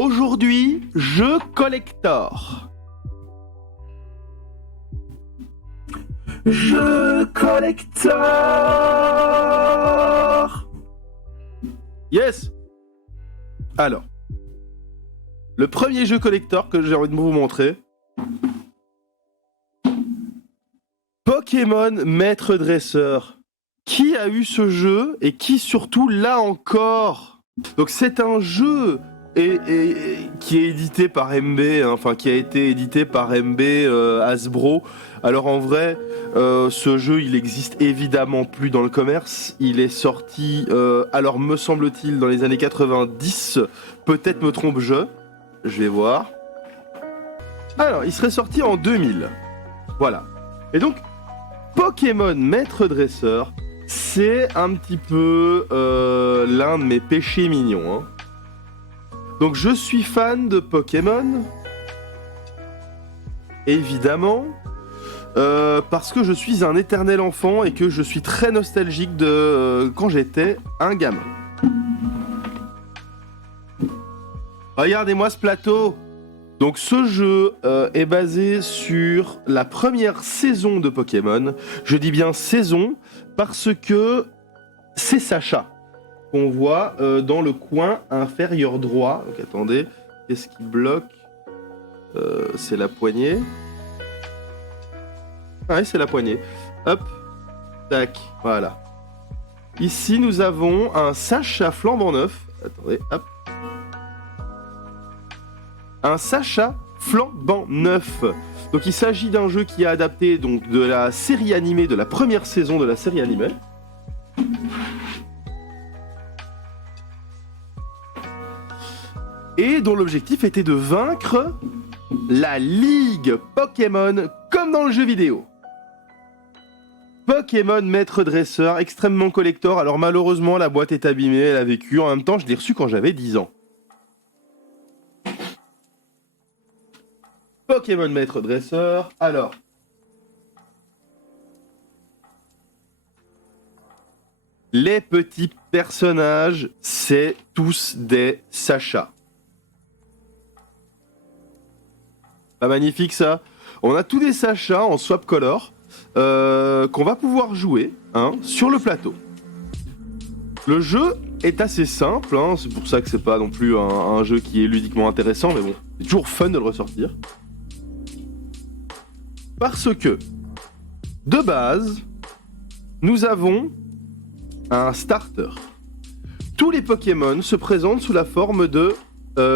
Aujourd'hui, jeu collector. Jeu collector. Yes. Alors, le premier jeu collector que j'ai envie de vous montrer. Pokémon Maître Dresseur. Qui a eu ce jeu et qui surtout l'a encore? Donc c'est un jeu qui est édité par MB, hein, enfin qui a été édité par MB Hasbro. Alors en vrai, ce jeu il existe évidemment plus dans le commerce. Il est sorti, alors me semble-t-il, dans les années 90. Peut-être me trompe-je. Je vais voir. Alors, il serait sorti en 2000. Voilà. Et donc, Pokémon Maître Dresseur, c'est un petit peu l'un de mes péchés mignons. Hein. Donc, je suis fan de Pokémon. Évidemment. Parce que je suis un éternel enfant et que je suis très nostalgique de quand j'étais un gamin. Regardez-moi ce plateau. Donc ce jeu est basé sur la première saison de Pokémon. Je dis bien saison parce que c'est Sacha qu'on voit dans le coin inférieur droit. Donc attendez, qu'est-ce qui bloque? C'est la poignée. Ouais, c'est la poignée. Hop, tac, voilà. Ici nous avons un Sacha flambant neuf. Attendez, hop. Un Sacha flambant neuf. Donc il s'agit d'un jeu qui est adapté donc de la série animée, de la première saison de la série animée. Et dont l'objectif était de vaincre la Ligue Pokémon comme dans le jeu vidéo. Pokémon Maître Dresseur, extrêmement collector. Alors malheureusement la boîte est abîmée, elle a vécu. En même temps je l'ai reçue quand j'avais 10 ans. Pokémon Maître Dresseur, alors. Les petits personnages, c'est tous des Sacha. Pas magnifique ça? On a tous des Sacha en swap color qu'on va pouvoir jouer hein, sur le plateau. Le jeu est assez simple, hein, c'est pour ça que c'est pas non plus un jeu qui est ludiquement intéressant, mais bon, c'est toujours fun de le ressortir. Parce que, de base, nous avons un starter. Tous les Pokémon se présentent sous la forme de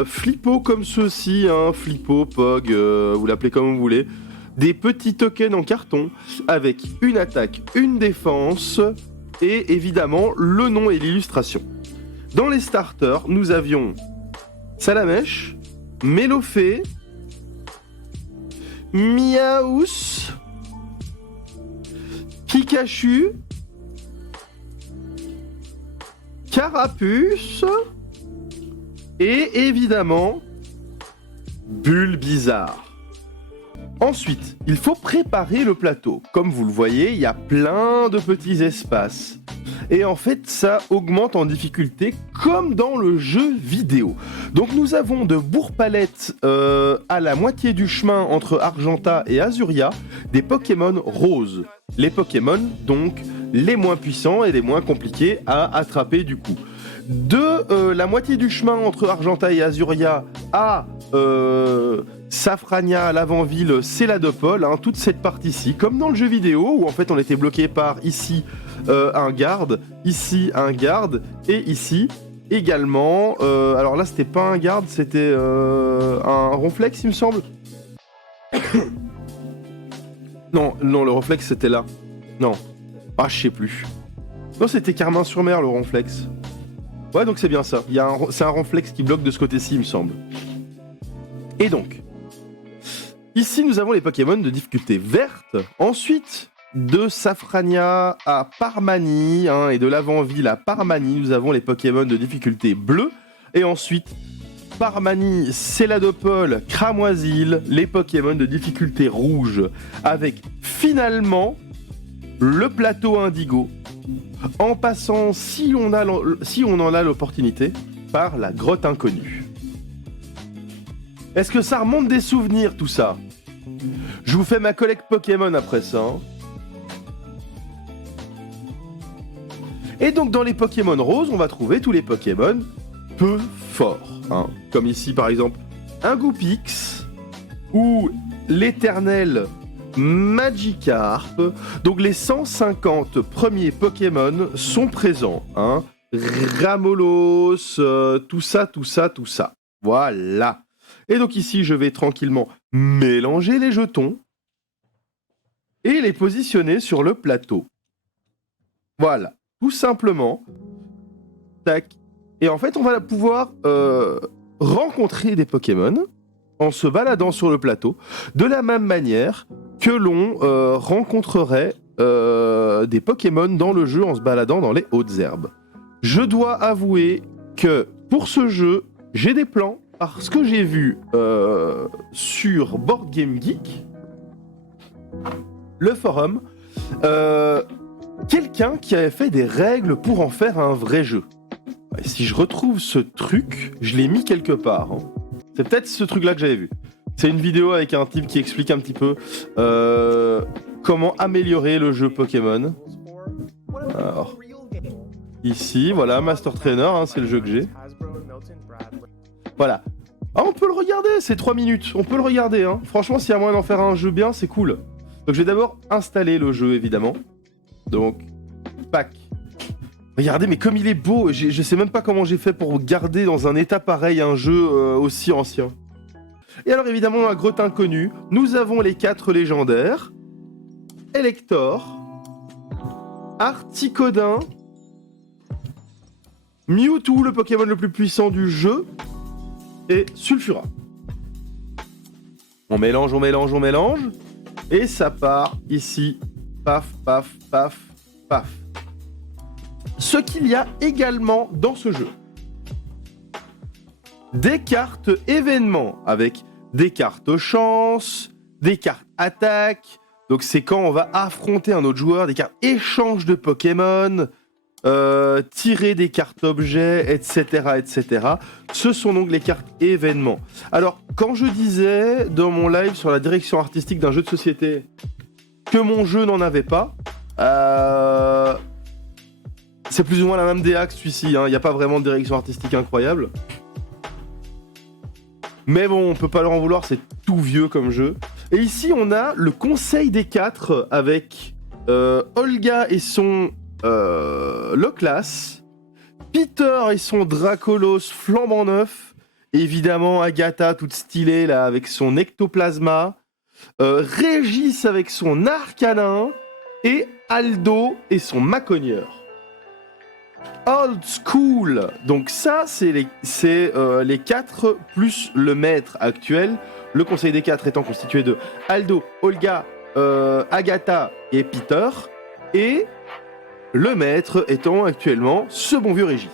flippos comme ceux-ci, hein, flippo, pog, vous l'appelez comme vous voulez. Des petits tokens en carton avec une attaque, une défense et évidemment le nom et l'illustration. Dans les starters, nous avions Salamèche, Mélofée, Miaous, Pikachu, Carapuce et évidemment Bulbizarre. Ensuite, il faut préparer le plateau. Comme vous le voyez, il y a plein de petits espaces. Et en fait, ça augmente en difficulté comme dans le jeu vidéo. Donc nous avons de Bourg-Palette à la moitié du chemin entre Argenta et Azuria, des Pokémon roses. Les Pokémon, donc, les moins puissants et les moins compliqués à attraper du coup. De la moitié du chemin entre Argenta et Azuria à Safrania à l'avant-ville, c'est la Dopole, hein, toute cette partie-ci, comme dans le jeu vidéo, où en fait on était bloqué par ici un garde, ici un garde, et ici également, alors là c'était pas un garde, c'était un ronflex il me semble. non, le ronflex c'était là. Non. Ah je sais plus. Non c'était Carmin-sur-Mer le ronflex. Ouais donc c'est bien ça, c'est un ronflex qui bloque de ce côté-ci il me semble. Et donc, ici nous avons les Pokémon de difficulté verte. Ensuite, de Safrania à Parmanie, hein, et de l'avant-ville à Parmanie, nous avons les Pokémon de difficulté bleue. Et ensuite, Parmanie, Céladopole, Cramoisil, les Pokémon de difficulté rouge. Avec finalement le plateau Indigo. En passant, si on en a l'opportunité, par la grotte inconnue. Est-ce que ça remonte des souvenirs, tout ça? Je vous fais ma collecte Pokémon après ça. Hein. Et donc dans les Pokémon roses, on va trouver tous les Pokémon peu forts. Hein. Comme ici par exemple un Goopix ou l'éternel Magikarp. Donc les 150 premiers Pokémon sont présents. Hein. Ramolos, tout ça. Voilà. Et donc ici, je vais tranquillement mélanger les jetons et les positionner sur le plateau. Voilà, tout simplement. Tac. Et en fait, on va pouvoir rencontrer des Pokémon en se baladant sur le plateau, de la même manière que l'on rencontrerait des Pokémon dans le jeu en se baladant dans les hautes herbes. Je dois avouer que pour ce jeu, j'ai des plans parce que j'ai vu sur Board Game Geek, le forum, quelqu'un qui avait fait des règles pour en faire un vrai jeu. Et si je retrouve ce truc, je l'ai mis quelque part. Hein. C'est peut-être ce truc-là que j'avais vu. C'est une vidéo avec un type qui explique un petit peu comment améliorer le jeu Pokémon. Alors, ici, voilà, Master Trainer, hein, c'est le jeu que j'ai. Voilà. Ah, on peut le regarder, c'est 3 minutes. On peut le regarder. Hein. Franchement, s'il y a moyen d'en faire un jeu bien, c'est cool. Donc, je vais d'abord installer le jeu, évidemment. Donc, pack. Regardez, mais comme il est beau, je sais même pas comment j'ai fait pour garder dans un état pareil un jeu aussi ancien. Et alors, évidemment, un grotte inconnu, nous avons les 4 légendaires. Elector, Articodin, Mewtwo, le Pokémon le plus puissant du jeu, et Sulfura. On mélange, et ça part ici, paf, paf, paf, paf. Ce qu'il y a également dans ce jeu. Des cartes événements, avec des cartes chance, des cartes attaque, donc c'est quand on va affronter un autre joueur, des cartes échange de Pokémon, tirer des cartes objets, etc. Ce sont donc les cartes événements. Alors, quand je disais dans mon live sur la direction artistique d'un jeu de société que mon jeu n'en avait pas, c'est plus ou moins la même DA que celui-ci, hein. Il n'y a pas vraiment de direction artistique incroyable. Mais bon, on peut pas leur en vouloir, c'est tout vieux comme jeu. Et ici, on a le conseil des 4 avec Olga et son Loclas, Peter et son Dracolos flambant neuf, évidemment Agatha toute stylée là avec son Ectoplasma, Régis avec son Arcanin et Aldo et son Macogneur. Old School, donc ça c'est les 4 plus le maître actuel, le conseil des 4 étant constitué de Aldo, Olga, Agatha et Peter, et le maître étant actuellement ce bon vieux Régis.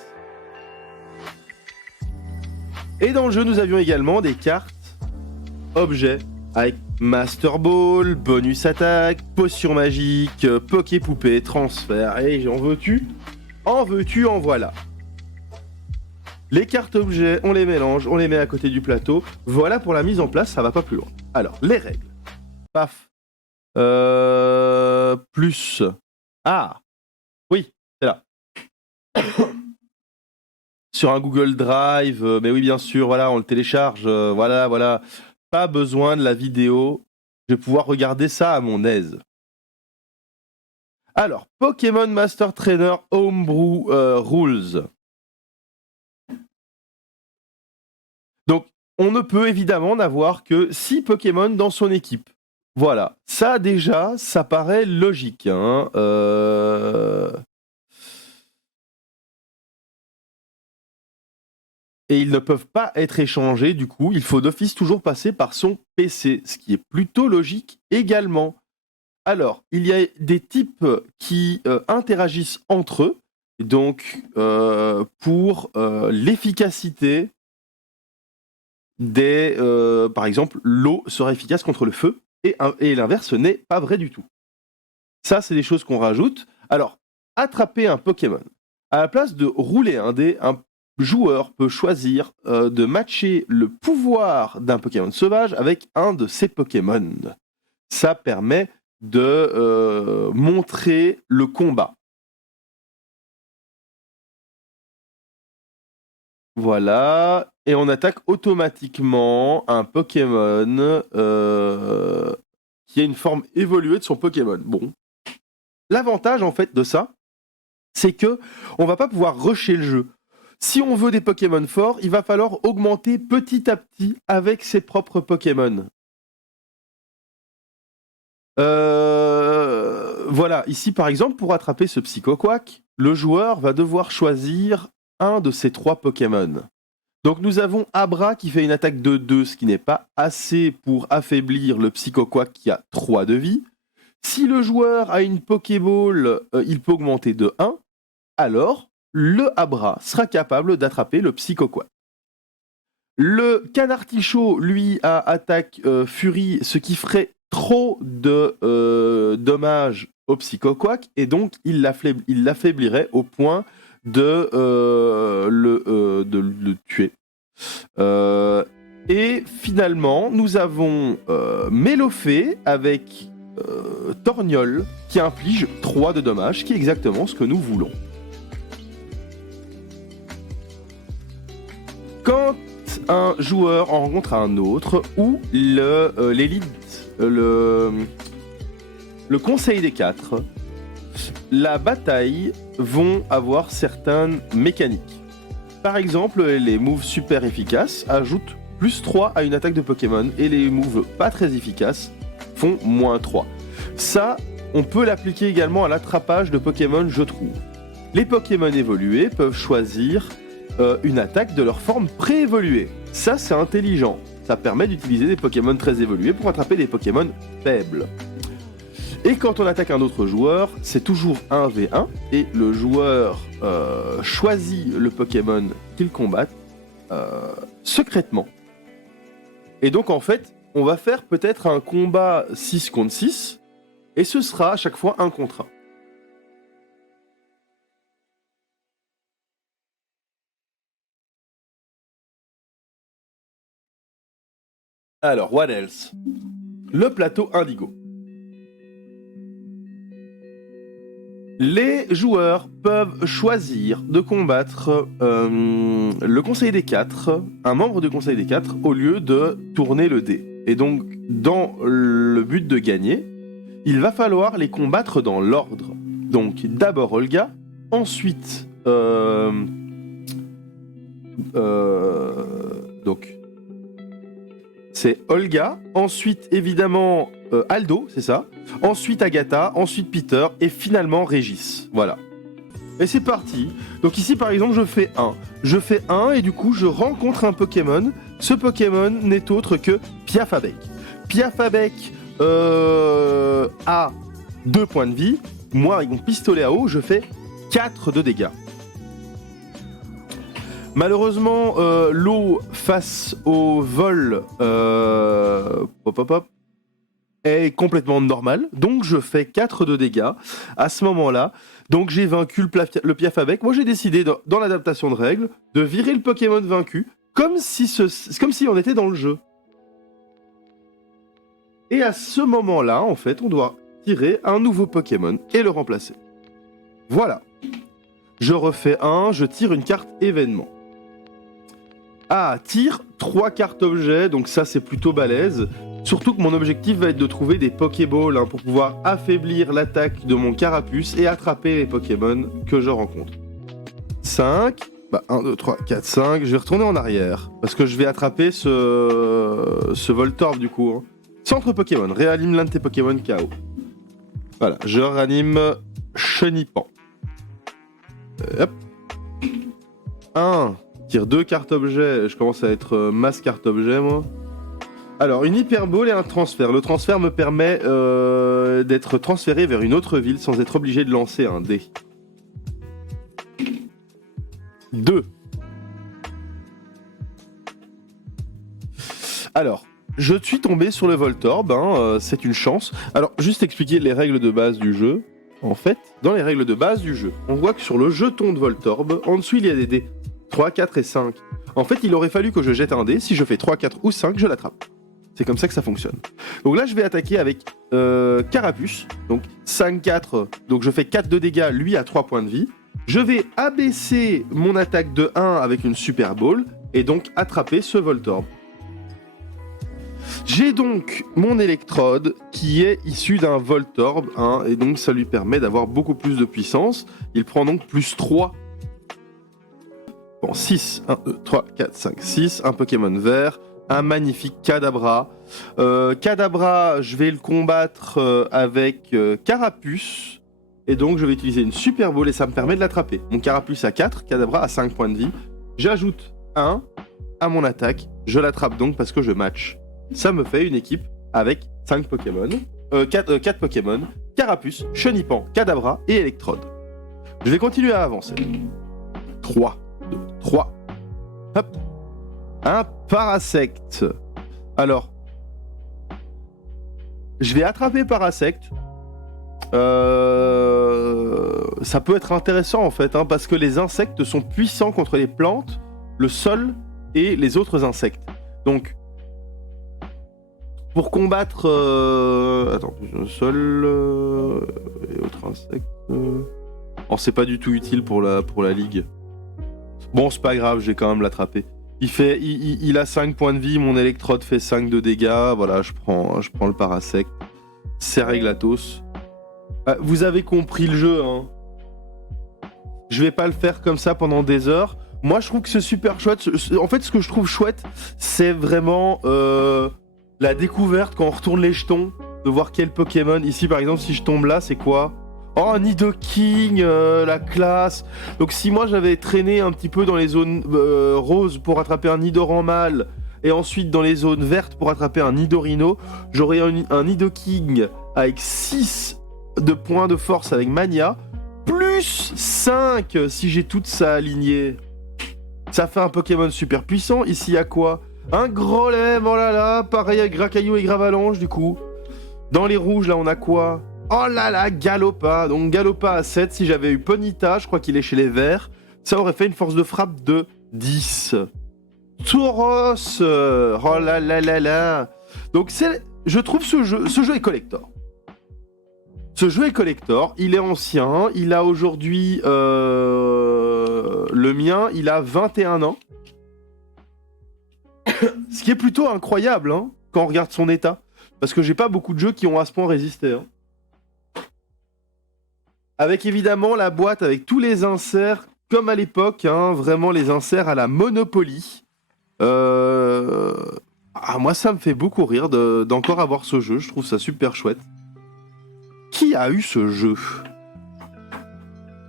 Et dans le jeu, nous avions également des cartes objets avec Master Ball, bonus attaque, potion magique, Poké Poupée, transfert, et en veux-tu, en voilà. Les cartes objets, on les mélange, on les met à côté du plateau. Voilà pour la mise en place, ça va pas plus loin. Alors, les règles. Paf. Plus. Ah. Oui, c'est là. Sur un Google Drive, mais oui, bien sûr, voilà, on le télécharge, voilà. Pas besoin de la vidéo, je vais pouvoir regarder ça à mon aise. Alors, Pokémon Master Trainer Homebrew Rules. Donc, on ne peut évidemment n'avoir que 6 Pokémon dans son équipe. Voilà, ça déjà, ça paraît logique, hein. Et ils ne peuvent pas être échangés, du coup, il faut d'office toujours passer par son PC, ce qui est plutôt logique également. Alors, il y a des types qui interagissent entre eux, donc pour l'efficacité par exemple, l'eau sera efficace contre le feu, et l'inverse n'est pas vrai du tout. Ça, c'est des choses qu'on rajoute. Alors, attraper un Pokémon. À la place de rouler un dé, joueur peut choisir de matcher le pouvoir d'un Pokémon sauvage avec un de ses Pokémon. Ça permet de montrer le combat. Voilà, et on attaque automatiquement un Pokémon qui a une forme évoluée de son Pokémon. Bon, l'avantage en fait de ça, c'est que on va pas pouvoir rusher le jeu. Si on veut des Pokémon forts, il va falloir augmenter petit à petit avec ses propres Pokémon. Voilà, ici par exemple, pour attraper ce Psychoquack, le joueur va devoir choisir un de ces 3 Pokémon. Donc nous avons Abra qui fait une attaque de 2, ce qui n'est pas assez pour affaiblir le Psychoquack qui a 3 de vie. Si le joueur a une Pokéball, il peut augmenter de 1, alors le Abra sera capable d'attraper le Psychoquack. Le Canartichaud, lui, a attaque Furie, ce qui ferait trop de dommages au Psychoquack, et donc il l'affaiblirait au point de le tuer. Et finalement, nous avons Mélofée avec Torgnole qui inflige 3 de dommages, qui est exactement ce que nous voulons. Quand un joueur en rencontre un autre, ou l'élite, le conseil des 4, la bataille vont avoir certaines mécaniques. Par exemple, les moves super efficaces ajoutent plus 3 à une attaque de Pokémon, et les moves pas très efficaces font moins 3. Ça, on peut l'appliquer également à l'attrapage de Pokémon, je trouve. Les Pokémon évolués peuvent choisir une attaque de leur forme préévoluée. Ça, c'est intelligent. Ça permet d'utiliser des Pokémon très évolués pour attraper des Pokémon faibles. Et quand on attaque un autre joueur, c'est toujours 1v1, et le joueur choisit le Pokémon qu'il combatte secrètement. Et donc en fait, on va faire peut-être un combat 6 contre 6, et ce sera à chaque fois 1 contre 1. Alors, what else? Le plateau Indigo. Les joueurs peuvent choisir de combattre le Conseil des 4, un membre du Conseil des 4, au lieu de tourner le dé. Et donc, dans le but de gagner, il va falloir les combattre dans l'ordre. Donc, d'abord Olga, ensuite... donc... C'est Olga, ensuite évidemment Aldo, c'est ça, ensuite Agatha, ensuite Peter, et finalement Régis. Voilà. Et c'est parti. Donc ici par exemple je fais 1. Je fais 1 et du coup je rencontre un Pokémon. Ce Pokémon n'est autre que Piafabec. Piafabec a 2 points de vie. Moi avec mon pistolet à eau je fais 4 de dégâts. Malheureusement, l'eau face au vol est complètement normale, donc je fais 4 de dégâts à ce moment-là. Donc j'ai vaincu le Piafabec. Moi j'ai décidé, dans l'adaptation de règles, de virer le Pokémon vaincu, comme si on était dans le jeu. Et à ce moment-là, en fait, on doit tirer un nouveau Pokémon et le remplacer. Voilà. Je refais 1, je tire une carte événement. Ah, tire 3 cartes objets, donc ça c'est plutôt balèze. Surtout que mon objectif va être de trouver des Pokéballs pour pouvoir affaiblir l'attaque de mon Carapuce et attraper les Pokémon que je rencontre. 5, 1, 2, 3, 4, 5, je vais retourner en arrière, parce que je vais attraper ce Voltorb du coup. Centre Pokémon, réanime l'un de tes Pokémon KO. Voilà, je réanime Chenipan. Hop. 1. Tire 2 cartes objets, je commence à être masse carte objet moi. Alors, une hyperbole et un transfert. Le transfert me permet d'être transféré vers une autre ville sans être obligé de lancer un dé. 2. Alors, je suis tombé sur le Voltorb, c'est une chance. Alors, juste expliquer les règles de base du jeu. En fait, dans les règles de base du jeu, on voit que sur le jeton de Voltorb, en dessous il y a des dés. 3, 4 et 5. En fait, il aurait fallu que je jette un dé. Si je fais 3, 4 ou 5, je l'attrape. C'est comme ça que ça fonctionne. Donc là, je vais attaquer avec Carapuce. Donc 5, 4. Donc je fais 4 de dégâts. Lui a 3 points de vie. Je vais abaisser mon attaque de 1 avec une Super Ball. Et donc attraper ce Voltorb. J'ai donc mon électrode qui est issu d'un Voltorb. Hein, et donc ça lui permet d'avoir beaucoup plus de puissance. Il prend donc plus 3. Bon, 6. 1, 2, 3, 4, 5, 6. Un Pokémon vert. Un magnifique Kadabra. Kadabra, je vais le combattre avec Carapuce. Et donc, je vais utiliser une Super Ball et ça me permet de l'attraper. Mon Carapuce a 4, Kadabra a 5 points de vie. J'ajoute 1 à mon attaque. Je l'attrape donc parce que je match. Ça me fait une équipe avec 5 Pokémon. 4 Pokémon. Carapuce, Chenipan, Kadabra et Electrode. Je vais continuer à avancer. 3, 2, 3. Hop. Un Parasect. Alors, je vais attraper Parasect. Ça peut être intéressant en fait, hein, parce que les insectes sont puissants contre les plantes, le sol et les autres insectes. Donc, pour combattre... Attends, le sol et autres insectes... Oh, c'est pas du tout utile pour la ligue. Bon, c'est pas grave, je vais quand même l'attraper. Il a 5 points de vie, mon électrode fait 5 de dégâts. Voilà, je prends le Parasect. C'est réglatos. Vous avez compris le jeu, hein. Je vais pas le faire comme ça pendant des heures. Moi, je trouve que c'est super chouette. En fait, ce que je trouve chouette, c'est vraiment la découverte quand on retourne les jetons, de voir quel Pokémon. Ici, par exemple, si je tombe là, c'est quoi ? Oh, un Nidoking, la classe. Donc si moi j'avais traîné un petit peu dans les zones roses pour attraper un Nidoran mâle, et ensuite dans les zones vertes pour attraper un Nidorino, j'aurais un Nidoking avec 6 de points de force avec Mania, plus 5 si j'ai toute sa alignée. Ça fait un Pokémon super puissant. Ici, il y a quoi ? Un Grolem, oh là là, pareil avec Gracaillou et Gravalanche du coup. Dans les rouges, là, on a quoi ? Oh là là, Galopa. Donc Galopa à 7, si j'avais eu Ponyta, je crois qu'il est chez les verts, ça aurait fait une force de frappe de 10. Tauros. Oh là là là là. Donc je trouve ce jeu est collector. Ce jeu est collector, il est ancien, il a aujourd'hui... le mien, il a 21 ans. Ce qui est plutôt incroyable, hein, quand on regarde son état. Parce que j'ai pas beaucoup de jeux qui ont à ce point résisté, hein. Avec évidemment la boîte avec tous les inserts, comme à l'époque, hein, vraiment les inserts à la Monopoly. Moi, ça me fait beaucoup rire d'encore avoir ce jeu, je trouve ça super chouette. Qui a eu ce jeu ?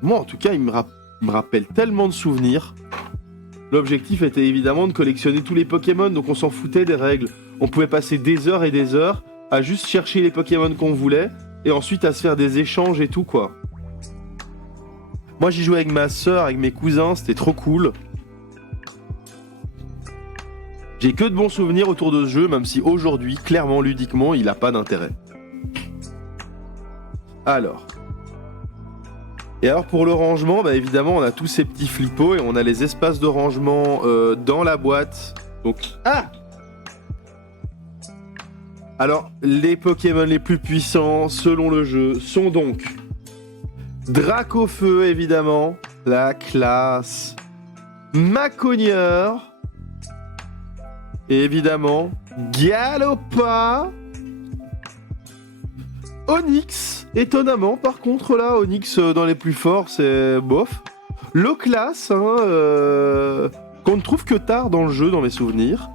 Moi, en tout cas, il me rappelle tellement de souvenirs. L'objectif était évidemment de collectionner tous les Pokémon, donc on s'en foutait des règles. On pouvait passer des heures et des heures à juste chercher les Pokémon qu'on voulait, et ensuite à se faire des échanges et tout, quoi. Moi, j'y jouais avec ma sœur, avec mes cousins, c'était trop cool. J'ai que de bons souvenirs autour de ce jeu, même si aujourd'hui, clairement, ludiquement, il n'a pas d'intérêt. Alors. Et alors, pour le rangement, bah, évidemment, on a tous ces petits flippos et on a les espaces de rangement dans la boîte. Donc, alors, les Pokémon les plus puissants, selon le jeu, sont donc... Dracofeu, évidemment, la classe. Macogneur. Et évidemment, Galopa. Onix, étonnamment, par contre, là, Onix dans les plus forts, c'est bof. Loclas, hein, qu'on ne trouve que tard dans le jeu, dans mes souvenirs.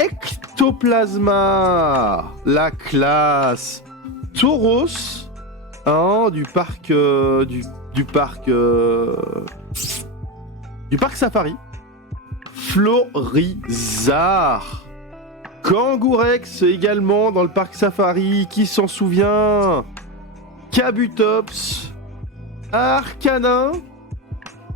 Ectoplasma, la classe. Tauros. Du parc Safari. Florizarre. Kangourex également dans le parc Safari, qui s'en souvient. Kabutops. Arcanin,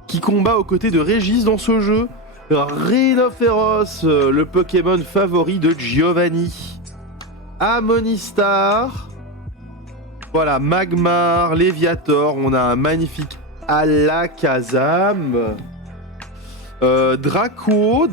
qui combat aux côtés de Régis dans ce jeu. Rhinophéros, le Pokémon favori de Giovanni. Amonistar. Voilà, Magmar, Léviator, on a un magnifique Alakazam. Dracolos,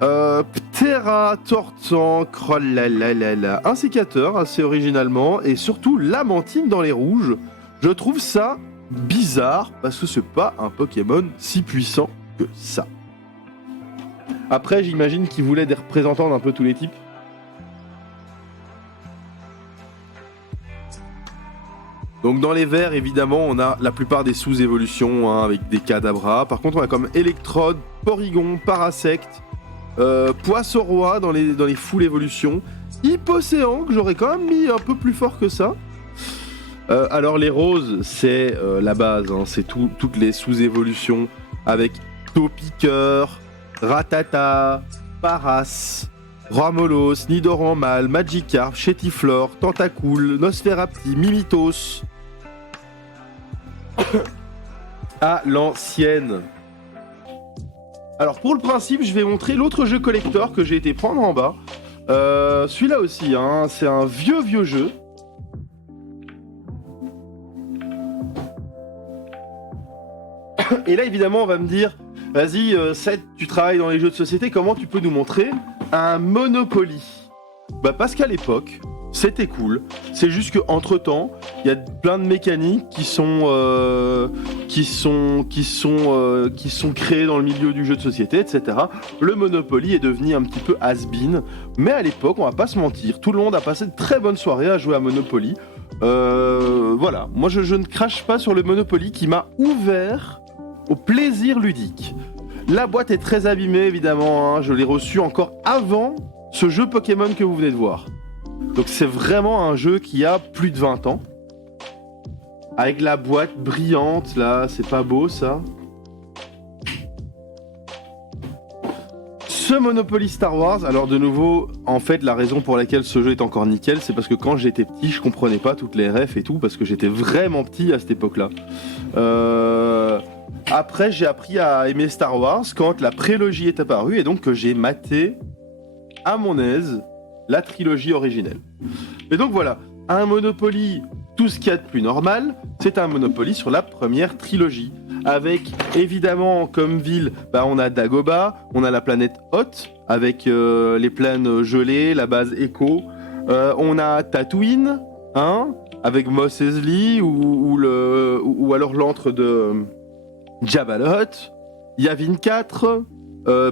Ptera, Tortank, oh là là là là, un sécateur assez originalement, et surtout Lamantine dans les rouges. Je trouve ça bizarre parce que c'est pas un Pokémon si puissant que ça. Après, j'imagine qu'ils voulaient des représentants d'un peu tous les types. Donc dans les verts, évidemment, on a la plupart des sous-évolutions hein, avec des Kadabra. Par contre, on a comme Electrode, Porygon, Parasect, Poisson-Roi dans les full évolutions. Hippocéan, que j'aurais quand même mis un peu plus fort que ça. Alors les roses, c'est la base, hein, c'est toutes les sous-évolutions avec Topiqueur, Ratata, Paras, Ramolos, Nidoran Mâle, Magikarp, Chétiflore, Tentacool, Nosferapti, Mimitos. À l'ancienne. Alors pour le principe, je vais montrer l'autre jeu collector que j'ai été prendre en bas. Celui-là aussi, hein, c'est un vieux jeu. Et là évidemment on va me dire, vas-y Seth, tu travailles dans les jeux de société, comment tu peux nous montrer un Monopoly? Bah parce qu'à l'époque, c'était cool. C'est juste qu'entre temps, il y a plein de mécaniques qui sont créées dans le milieu du jeu de société, etc. Le Monopoly est devenu un petit peu has-been. Mais à l'époque, on va pas se mentir, tout le monde a passé de très bonnes soirées à jouer à Monopoly. Voilà, moi je ne crache pas sur le Monopoly qui m'a ouvert au plaisir ludique. La boîte est très abîmée évidemment, hein. Je l'ai reçue encore avant ce jeu Pokémon que vous venez de voir. Donc c'est vraiment un jeu qui a plus de 20 ans. Avec la boîte brillante là, c'est pas beau ça. Ce Monopoly Star Wars, alors de nouveau, en fait la raison pour laquelle ce jeu est encore nickel, c'est parce que quand j'étais petit, je comprenais pas toutes les refs et tout, parce que j'étais vraiment petit à cette époque-là. Après, j'ai appris à aimer Star Wars quand la prélogie est apparue et donc que j'ai maté à mon aise la trilogie originelle. Et donc voilà, un Monopoly, tout ce qu'il y a de plus normal, c'est un Monopoly sur la première trilogie. Avec évidemment comme ville, bah, on a Dagobah, on a la planète Hoth avec les plaines gelées, la base Echo. On a Tatooine, hein, avec Mos Eisley ou alors l'antre de Jabba le Hutt, Yavin 4,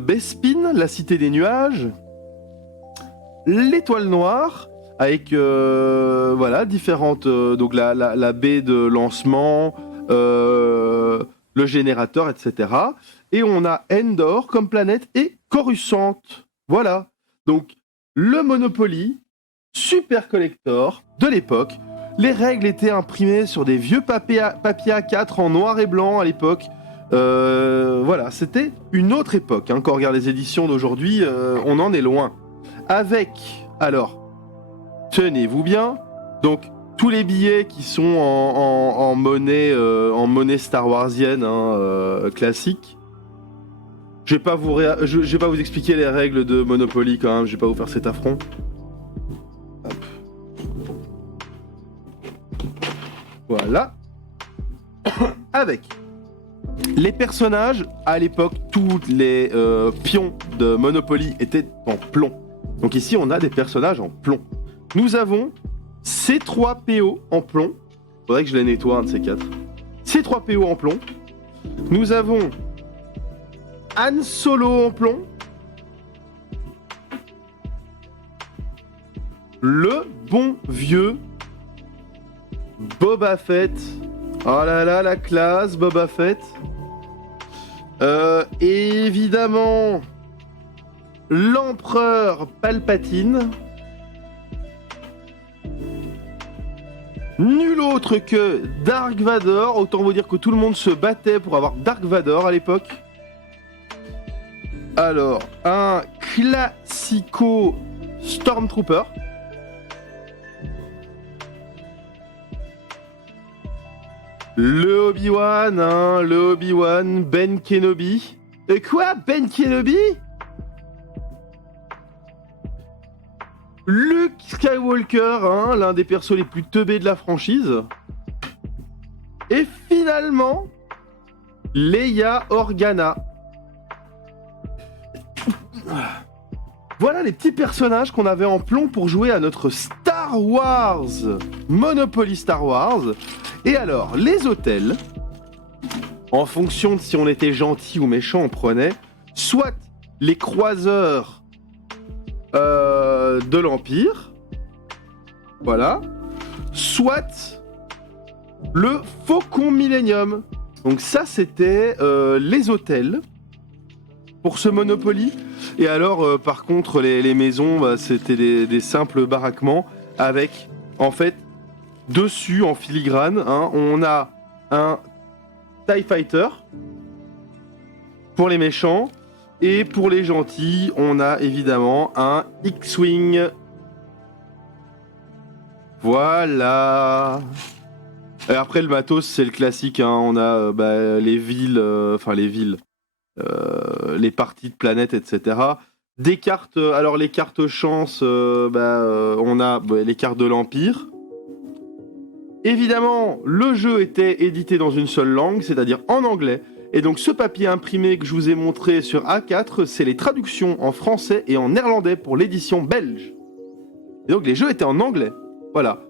Bespin, la cité des nuages, l'étoile noire, avec voilà, différentes... donc la baie de lancement, le générateur, etc. Et on a Endor comme planète et Coruscant. Voilà. Donc, le Monopoly, super collector de l'époque. Les règles étaient imprimées sur des vieux papiers A4 en noir et blanc à l'époque. Voilà, c'était une autre époque. Hein. Quand on regarde les éditions d'aujourd'hui, on en est loin. Avec, alors, tenez-vous bien, donc tous les billets qui sont en monnaie Star Warsienne, hein, classique. Je vais pas vous expliquer les règles de Monopoly quand même, je vais pas vous faire cet affront. Hop. Voilà. Avec les personnages, à l'époque, tous les pions de Monopoly étaient en plomb. Donc ici, on a des personnages en plomb. Nous avons C3PO en plomb. Faudrait que je les nettoie, un de ces quatre. C3PO en plomb. Nous avons Han Solo en plomb. Le bon vieux Boba Fett. Oh là là, la classe, Boba Fett. Évidemment, l'empereur Palpatine. Nul autre que Dark Vador. Autant vous dire que tout le monde se battait pour avoir Dark Vador à l'époque. Alors, un classico Stormtrooper. Le Obi-Wan, hein, le Obi-Wan, Ben Kenobi. Et quoi, Ben Kenobi? Luke Skywalker, hein, l'un des persos les plus teubés de la franchise. Et finalement, Leia Organa. Voilà les petits personnages qu'on avait en plomb pour jouer à notre Star Wars, Monopoly Star Wars. Et alors, les hôtels, en fonction de si on était gentil ou méchant, on prenait soit les croiseurs de l'Empire, voilà, soit le Faucon Millennium. Donc ça, c'était les hôtels pour ce Monopoly. Et alors, par contre, les maisons, bah, c'était des simples baraquements avec, en fait, dessus, en filigrane, hein, on a un TIE Fighter pour les méchants. Et pour les gentils, on a évidemment un X-Wing. Voilà. Et après, le matos, c'est le classique. Hein. On a les villes, les parties de planètes, etc. Des cartes, alors les cartes chance, on a les cartes de l'Empire. Évidemment, le jeu était édité dans une seule langue, c'est-à-dire en anglais. Et donc ce papier imprimé que je vous ai montré sur A4, c'est les traductions en français et en néerlandais pour l'édition belge. Et donc les jeux étaient en anglais. Voilà.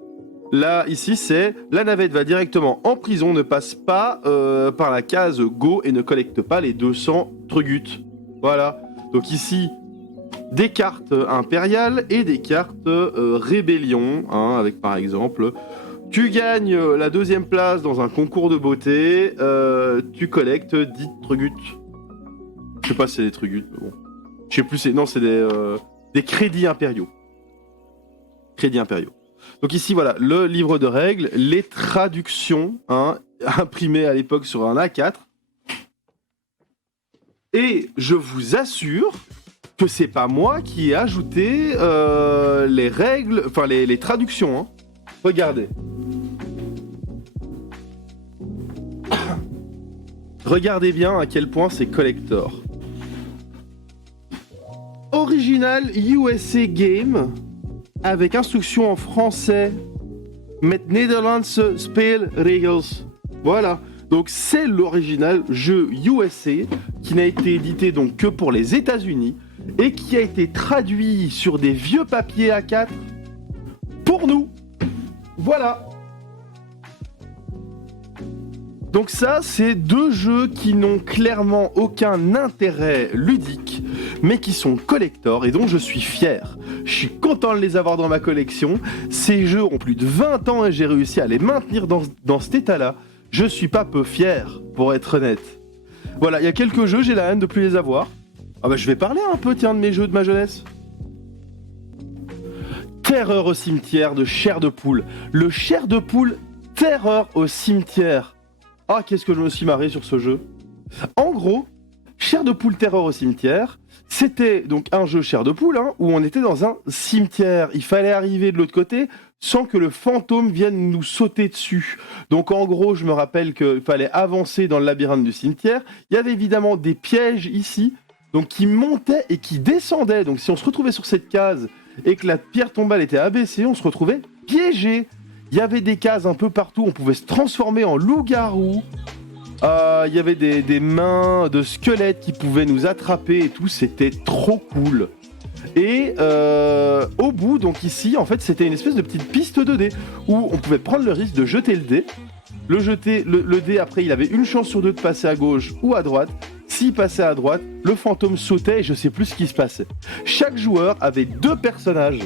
Là, ici, c'est la navette va directement en prison, ne passe pas par la case Go et ne collecte pas les 200 truguts. Voilà. Donc ici, des cartes impériales et des cartes rébellion, hein, avec par exemple... Tu gagnes la 2e place dans un concours de beauté, tu collectes 10 truguts. Je sais pas si c'est des truguts, mais bon. Je sais plus, c'est des crédits impériaux. Crédits impériaux. Donc ici, voilà, le livre de règles, les traductions, hein, imprimées à l'époque sur un A4. Et je vous assure que c'est pas moi qui ai ajouté les règles, enfin les traductions, hein. Regardez. Regardez bien à quel point c'est collector. Original USA Game avec instruction en français. Met Netherlands Spelregels. Voilà. Donc c'est l'original jeu USA qui n'a été édité donc que pour les États-Unis et qui a été traduit sur des vieux papiers A4 pour nous. Voilà. Donc ça, c'est 2 jeux qui n'ont clairement aucun intérêt ludique, mais qui sont collector et dont je suis fier. Je suis content de les avoir dans ma collection. Ces jeux ont plus de 20 ans et j'ai réussi à les maintenir dans cet état-là. Je suis pas peu fier, pour être honnête. Voilà, il y a quelques jeux, j'ai la haine de plus les avoir. Ah bah je vais parler un peu, tiens, de mes jeux de ma jeunesse. Terreur au cimetière de Chair de Poule. Le Chair de Poule Terreur au cimetière. Ah, qu'est-ce que je me suis marré sur ce jeu. En gros, Chair de Poule Terreur au cimetière, c'était donc un jeu Chair de Poule, hein, où on était dans un cimetière. Il fallait arriver de l'autre côté sans que le fantôme vienne nous sauter dessus. Donc en gros, je me rappelle qu'il fallait avancer dans le labyrinthe du cimetière. Il y avait évidemment des pièges ici, donc qui montaient et qui descendaient. Donc si on se retrouvait sur cette case et que la pierre tombale était abaissée, on se retrouvait piégé. Il y avait des cases un peu partout, on pouvait se transformer en loup-garou. Il y avait des mains de squelettes qui pouvaient nous attraper et tout, c'était trop cool. Et au bout, donc ici, en fait, c'était une espèce de petite piste 2D où on pouvait prendre le risque de jeter le dé. Le dé, après, il avait une chance sur 2 de passer à gauche ou à droite. S'il passait à droite, le fantôme sautait et je sais plus ce qui se passait. Chaque joueur avait 2 personnages.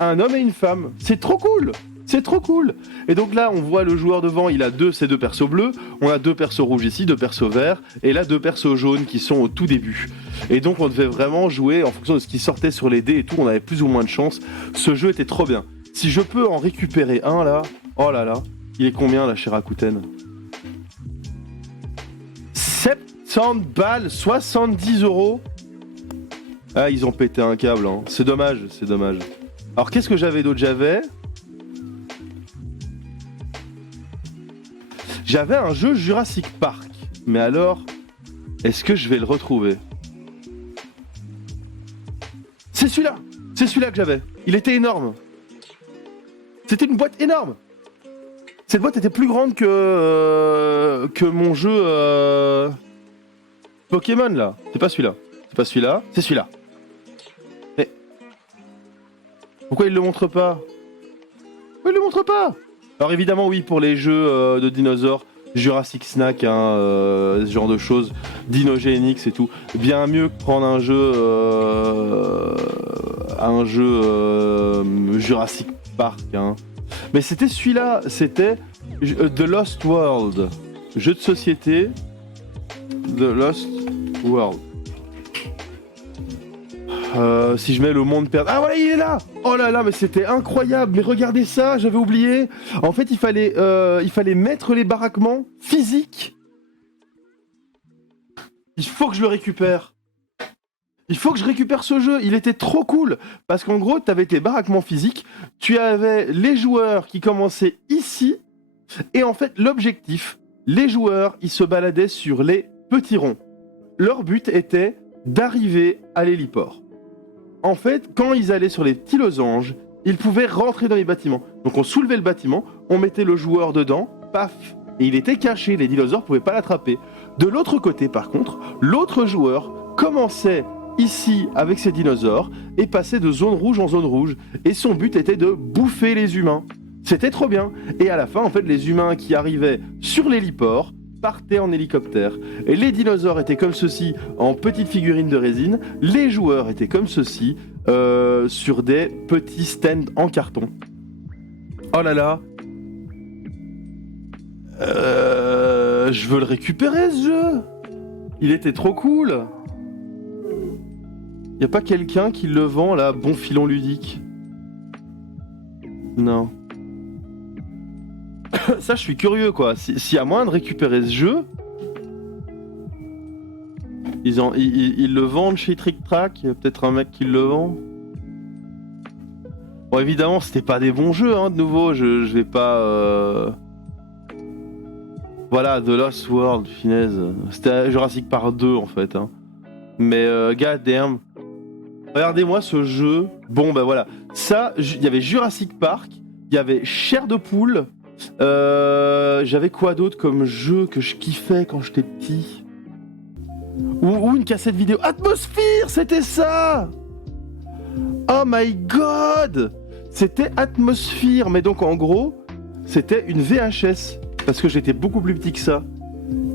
Un homme et une femme. C'est trop cool! C'est trop cool. Et donc là, on voit le joueur devant, il a ses 2 persos bleus, on a 2 persos rouges ici, 2 persos verts, et là 2 persos jaunes qui sont au tout début. Et donc on devait vraiment jouer en fonction de ce qui sortait sur les dés et tout, on avait plus ou moins de chance. Ce jeu était trop bien. Si je peux en récupérer un là, oh là là, il est combien là chez Rakuten? 70 balles, 70 €. Ah, ils ont pété un câble, hein. C'est dommage, c'est dommage. Alors qu'est-ce que j'avais d'autre? J'avais un jeu Jurassic Park, mais alors, est-ce que je vais le retrouver? C'est celui-là que j'avais. Il était énorme. C'était une boîte énorme. Cette boîte était plus grande que mon jeu Pokémon là. C'est pas celui-là. C'est pas celui-là. C'est celui-là. Mais pourquoi il le montre pas? Pourquoi il le montre pas? Alors évidemment oui pour les jeux de dinosaures, Jurassic Snack, hein, ce genre de choses, Dinogenics et tout. Bien mieux que prendre un jeu Jurassic Park. Hein. Mais c'était celui-là, c'était The Lost World, jeu de société, The Lost World. Si je mets le monde perdu... Ah voilà, il est là! Oh là là, mais c'était incroyable! Mais regardez ça, j'avais oublié! En fait, il fallait mettre les baraquements physiques. Il faut que je le récupère. Il faut que je récupère ce jeu, il était trop cool! Parce qu'en gros, tu avais tes baraquements physiques, tu avais les joueurs qui commençaient ici, et en fait, l'objectif, les joueurs, ils se baladaient sur les petits ronds. Leur but était d'arriver à l'héliport. En fait, quand ils allaient sur les petits losanges, ils pouvaient rentrer dans les bâtiments. Donc on soulevait le bâtiment, on mettait le joueur dedans, paf, et il était caché, les dinosaures ne pouvaient pas l'attraper. De l'autre côté, par contre, l'autre joueur commençait ici avec ses dinosaures et passait de zone rouge en zone rouge. Et son but était de bouffer les humains. C'était trop bien. Et à la fin, en fait, les humains qui arrivaient sur l'héliport partaient en hélicoptère. Et les dinosaures étaient comme ceci, en petites figurines de résine. Les joueurs étaient comme ceci, sur des petits stands en carton. Oh là là. Je veux le récupérer, ce jeu. Il était trop cool. Y a pas quelqu'un qui le vend, là, bon filon ludique? Non. Ça, je suis curieux, quoi. S'il y a moyen de récupérer ce jeu, ils le vendent chez Trick Track. Il y a peut-être un mec qui le vend. Bon, évidemment, c'était pas des bons jeux, hein, de nouveau. Je vais pas... Voilà, The Lost World, finesse. C'était Jurassic Park 2, en fait. Hein. Mais, god damn. Regardez-moi ce jeu. Bon, bah voilà. Ça, il y avait Jurassic Park. Il y avait Chair de Poule. J'avais quoi d'autre comme jeu que je kiffais quand j'étais petit? Ou une cassette vidéo. Atmosphere, c'était ça! Oh my god! C'était Atmosphere, mais donc en gros, c'était une VHS. Parce que j'étais beaucoup plus petit que ça.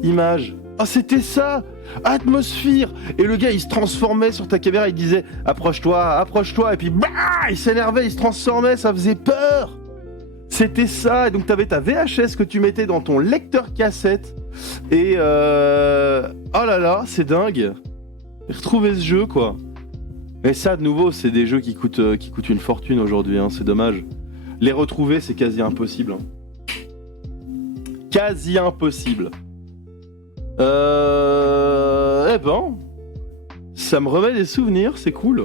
Image. Oh, c'était ça! Atmosphere! Et le gars, il se transformait sur ta caméra, il disait approche-toi, approche-toi, et puis bah, il s'énervait, il se transformait, ça faisait peur! C'était ça, et donc t'avais ta VHS que tu mettais dans ton lecteur cassette, et oh là là, c'est dingue! Retrouver ce jeu, quoi. Mais ça, de nouveau, c'est des jeux qui coûtent une fortune aujourd'hui, hein, c'est dommage. Les retrouver, c'est quasi impossible. Hein. Quasi impossible. Eh ben, ça me remet des souvenirs, c'est cool.